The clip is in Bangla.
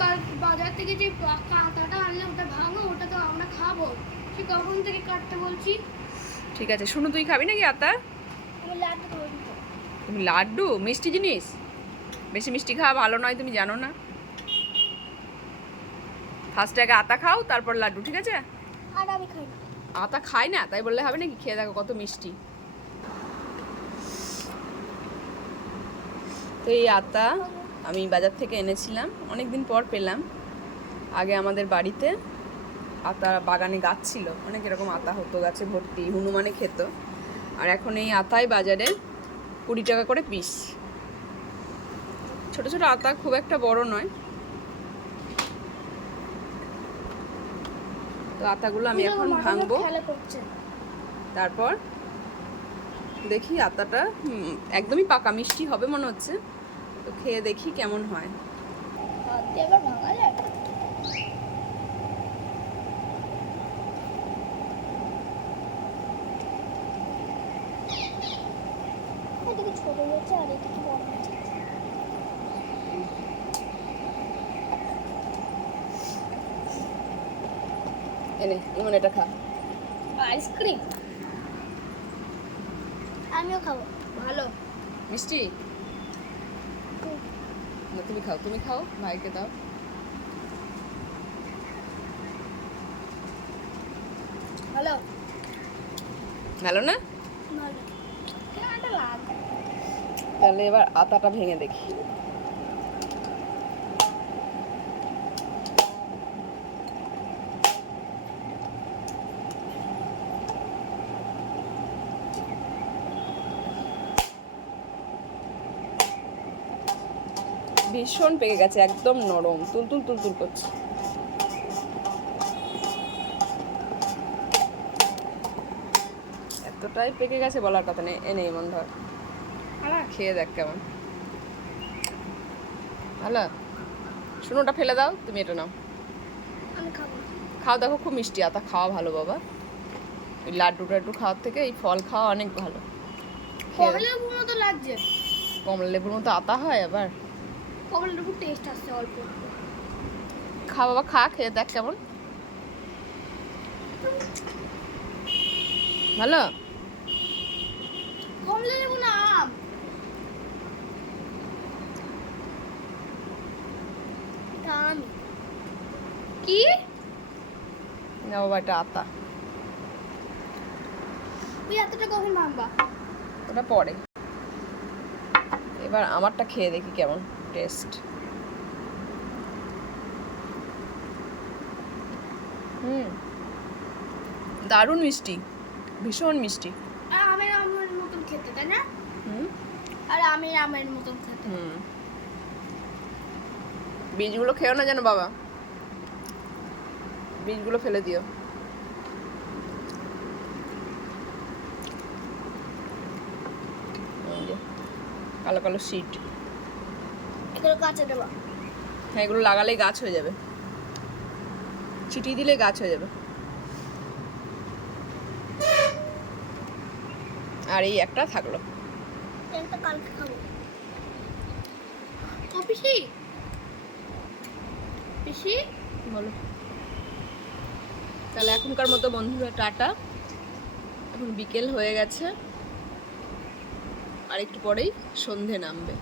কাল বাজার থেকে যে পাকা আটাটা আনলে ওটা ভাঙো, ওটা তো আমরা খাবো। সে কখন থেকে কাটতে বলছি। ঠিক আছে, শুনু তুই খাবি নাকি আতা? আমি লাড্ডু খাবো। তুমি লাড্ডু মিষ্টি জিনিস বেশি মিষ্টি খাওয়া ভালো নয়, তুমি জানো না? ফার্স্টে আগে আতা খাও, তারপর লাড্ডু, ঠিক আছে? আর আমি খাই না। আতা খাই না তাই বললে হবে নাকি? খেয়ে দেখো কত মিষ্টি। তো এই আতা আমি বাজার থেকে এনেছিলাম, অনেক দিন পর পেলাম। আগে আমাদের বাড়িতে আতা বাগানে গাছ ছিল, অনেক এরকম আতা হতো গাছে ভর্তি, হনুমানে খেত। আর এখন এই আতাই বাজারে 20 টাকা করে পিস। ছোট ছোট আতা, খুব একটা বড় নয়। তো আতাগুলো আমি এখন ভাঙবো, তারপর দেখি আতাটা একদমই পাকা মিষ্টি হবে মনে হচ্ছে। তো খেয়ে দেখি কেমন হয়। ছোট হচ্ছে আর এটা কি বড় হচ্ছে। এনে ইমন এটা খা। আইসক্রিম আমিও খাবো, ভালো মিষ্টি না? তুমি খাও, তুমি খাও, ভাইকে দাও। ভালো ভালো না? ভালো কেমনটা লাগে। তাহলে এবার আতাটা ভেঙে দেখি। ভীষণ পেকে গেছে, একদম নরম, তুলতুল তুলতুল করছে। এতটাই পেকে গেছে বলার কথা নেই। এনে এমন ধর, খেয়ে দেখ কেমন ভালো। শুনো, ওটা ফেলে দাও, তুমি এটা নাও। আমি খাবো। খাও, দেখো খুব মিষ্টি আতা, খাওয়া ভালো বাবা। ওই লাড্ডু টাড্ডু খাওয়ার থেকে এই ফল খাওয়া অনেক ভালো। কমলা লেবুর মতো লাগছে। কমলা লেবুর মতো আতা হয় আবার? কমলা লেবুর টেস্ট আসছে অল্প। খা বাবা, খা, খেয়ে দেখ কেমন ভালো। কমলা লেবু না আম। আম কি না বাবা, এটা আতা। তুই এতটা কখন ভাঙবা? ওটা পরে। এবার আমারটা খেয়ে দেখি কেমন টেস্ট। দারুণ মিষ্টি, ভীষণ মিষ্টি। আর আমের মতন খেতে, তাই না? আর আমের মতন খেতে। বীজগুলো খেও না যেন বাবা, বীজগুলো ফেলে দিও। কালো কালো সিট, এগুলো কাঁচা দেবো। হ্যাঁ, এগুলো লাগালেই গাছ হয়ে যাবে, ছিটিয়ে দিলে গাছ হয়ে যাবে। আর এই একটা থাকলো, একটা কালকে খাবো। ও পিসি, পিসি বলো। তাহলে এখনকার মতো বন্ধুরা টাটা। এখন বিকেল হয়ে গেছে, আর একটু পরেই সন্ধে নামবে।